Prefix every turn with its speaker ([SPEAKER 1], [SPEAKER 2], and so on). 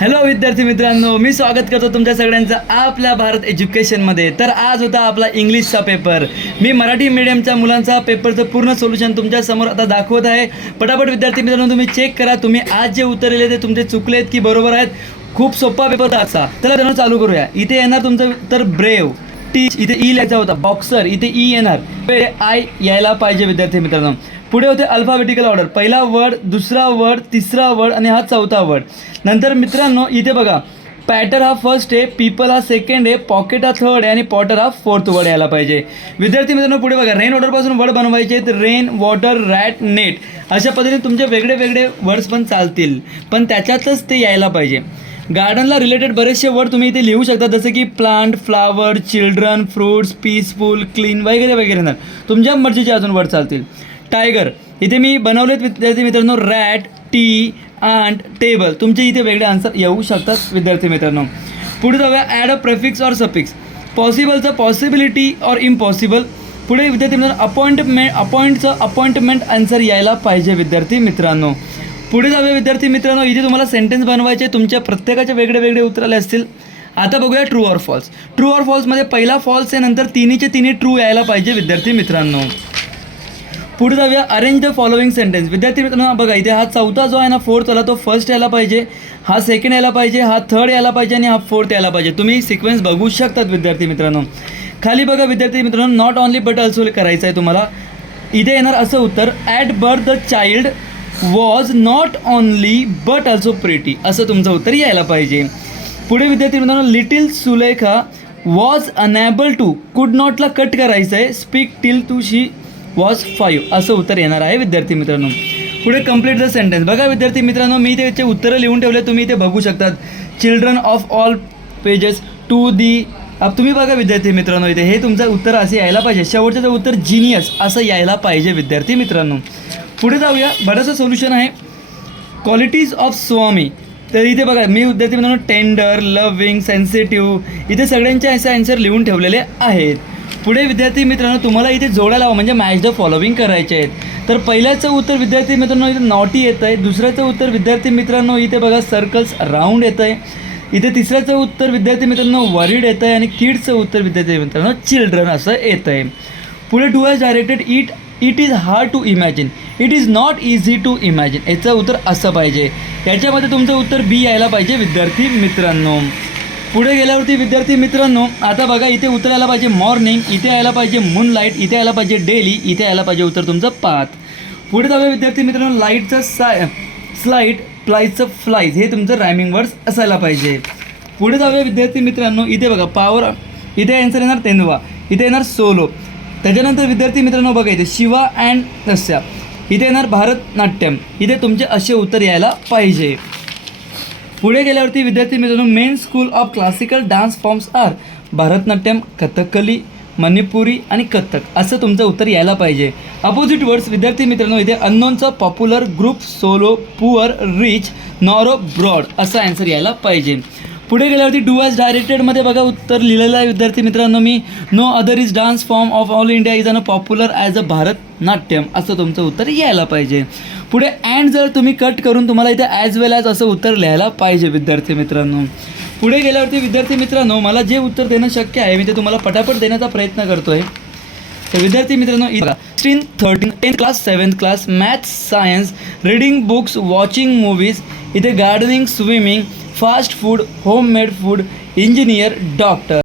[SPEAKER 1] Hello विद्यार्थी मित्रांनो. मी स्वागत करतो तुमच्या सगळ्यांचं आपल्या भारत एज्युकेशनमध्ये तर आज होता आपला इंग्लिशचा पेपर मी मराठी मीडियमच्या मुलांचा पेपरचं पूर्ण सोल्युशन तुमच्यासमोर आता दाखवत आहे. पटापट विद्यार्थी मित्रांनो तुम्ही चेक करा. तुम्ही आज जे उत्तर दिले ते तुमचे चुकले आहेत की बरोबर आहेत खूप सोपा पेपर असा. चला त्यांना चालू करूया. इथे येणार तुमचं तर ब्रेव टीच इथे ई लिहायचा होता. बॉक्सर इथे ई येणार. आय यायला पाहिजे विद्यार्थी मित्रांनो. पुढे होते अल्फाबेटिकल ऑर्डर पहिला वर्ड दुसरा वर्ड तिसरा वर्ड आणि हा चौथा वर्ड नंतर मित्रांनो इथे बघा. पॅटर हा फर्स्ट आहे पीपल हा सेकंड आहे पॉकेट हा थर्ड आहे आणि पॉटर हा फोर्थ वर्ड यायला पाहिजे. विद्यार्थी मित्रांनो पुढे बघा. रेन ऑर्डरपासून वर्ड बनवायचे आहेत. रेन वॉटर रॅट नेट अशा पद्धतीने तुमचे वेगळे वेगळे वर्ड्स पण चालतील. पण त्याच्यातच ते यायला पाहिजे. गार्डनला रिलेटेड बरेचसे वर्ड तुम्ही इथे लिहू शकता. जसं की plant flower children fruits peaceful clean वगैरे वगैरे. तुमच्या मर्जीचे अजून वर्ड चालतील. टायगर. इथे मी बनवलेत विद्यार्थी मित्रांनो रॅट टी अँड टेबल. तुमचे इथे वेगळे आन्सर येऊ शकतात विद्यार्थी मित्रांनो. पुढे जाऊया add a prefix or suffix पॉसिबलचं possibility or impossible पुढे विद्यार्थी मित्रांनो अपॉइंटमेंट अपॉइंटचं अपॉइंटमेंट आन्सर यायला पाहिजे विद्यार्थी मित्रांनो. पुढे जाऊया विद्यार्थी मित्रांनो. इथे तुम्हाला सेंटेन्स बनवायचे तुमच्या प्रत्येकाचे वेगळे वेगळे उत्तर आले असतील. आता बघूया true or false true or फॉल्समध्ये पहिला फॉल्स आहे नंतर तिन्हीचे तिन्ही ट्रू यायला पाहिजे विद्यार्थी मित्रांनो. पुढे जाऊया. अरेंज द फॉलोइंग सेंटेन्स विद्यार्थी मित्रांनो बघा इथे हा चौथा जो आहे ना फोर्थ आला तो फर्स्ट यायला पाहिजे. हा सेकंड यायला पाहिजे. हा थर्ड यायला पाहिजे आणि हा फोर्थ यायला पाहिजे. तुम्ही सिक्वेन्स बघू शकतात विद्यार्थी मित्रांनो. खाली बघा विद्यार्थी मित्रांनो नॉट ऑनली बट ऑल्सो करायचं आहे तुम्हाला. इथे येणार असं उत्तर at birth the child was not only but also pretty असं तुमचं उत्तर यायला पाहिजे. पुढे विद्यार्थी मित्रांनो little Sulekha was unable to could नॉटला cut करायचं आहे speak till to she was five असं उत्तर येणार आहे विद्यार्थी मित्रांनो. पुढे कंप्लीट द सेंटेन्स बघा विद्यार्थी मित्रांनो मी त्याचे उत्तरं लिहून ठेवले तुम्ही इथे बघू शकतात. Children of all pages to the अब तुम्ही बघा विद्यार्थी मित्रांनो इथे हे तुमचं उत्तर असं यायला पाहिजे. शेवटचं उत्तर जिनियस असं यायला पाहिजे विद्यार्थी मित्रांनो. पुढे जाऊया. बरंचसं सोल्युशन आहे. क्वालिटीज ऑफ स्वामी तर इथे बघा मी विद्यार्थी मित्रांनो टेंडर लविंग सेन्सिटिव्ह इथे सगळ्यांचे असे आन्सर लिहून ठेवलेले आहेत. पुढे विद्यार्थी मित्रांनो तुम्हाला इथे जोडा लावा म्हणजे मॅच द फॉलोविंग करायचे आहेत. तर पहिल्याचं उत्तर विद्यार्थी मित्रांनो इथे नॉटी येतं आहे दुसऱ्याचं उत्तर विद्यार्थी मित्रांनो इथे बघा सर्कल्स राऊंड येतं आहे इथे तिसऱ्याचं उत्तर विद्यार्थी मित्रांनो वरीड येतं आहे आणि किड्सचं उत्तर विद्यार्थी मित्रांनो चिल्ड्रन असं येतं आहे पुढे two has directed it it is hard to imagine it is not easy to imagine याचं उत्तर असं पाहिजे. याच्यामध्ये तुमचं उत्तर बी यायला पाहिजे विद्यार्थी मित्रांनो. पुढे गेल्यावरती विद्यार्थी मित्रांनो आता बघा इथे उत्तर यायला पाहिजे मॉर्निंग इथे यायला पाहिजे मून लाइट इथे यायला पाहिजे डेली इथे यायला पाहिजे उत्तर तुमचं पात पुढे जाऊया विद्यार्थी मित्रांनो लाईटचं साय स्लाईट प्लाईजचं फ्लाईज हे तुमचं रायमिंग वर्ड्स असायला पाहिजे. पुढे जाऊया विद्यार्थी मित्रांनो इथे बघा पावर इथे आन्सर येणार तेंदवा इथे येणार सोलो त्याच्यानंतर विद्यार्थी मित्रांनो बघा इथे शिवा अँड तस्या. इथे येणार भारतनाट्यम. इथे तुमचे असे उत्तर यायला पाहिजे. पुढे गेल्यावरती विद्यार्थी मित्रांनो main school of classical dance forms are Bharatanatyam Kathakali Manipuri आणि कथक. असं तुमचं उत्तर यायला पाहिजे. अपोजिट वर्ड्स विद्यार्थी मित्रांनो इथे अननोनचा popular group solo poor rich narrow broad असं ॲन्सर यायला पाहिजे. पुढे गेल्यावरती डू डायरेक्टेडमध्ये बघा उत्तर लिहिलेलं आहे विद्यार्थी मित्रांनो. मी no other is dance form of all India is unpopular as a Bharatanatyam असं तुमचं उत्तर यायला पाहिजे. पुढे अँड जर तुम्ही कट करून तुम्हाला इथे ॲज वेल ॲज असं उत्तर लिहायला पाहिजे विद्यार्थी मित्रांनो. पुढे गेल्यावरती विद्यार्थी मित्रांनो मला जे उत्तर देणं शक्य आहे मी ते तुम्हाला पटापट देण्याचा प्रयत्न करतो आहे तर विद्यार्थी मित्रांनो sixteen thirteen tenth class seventh class maths science reading books watching movies इथे gardening swimming fast food home made food engineer doctor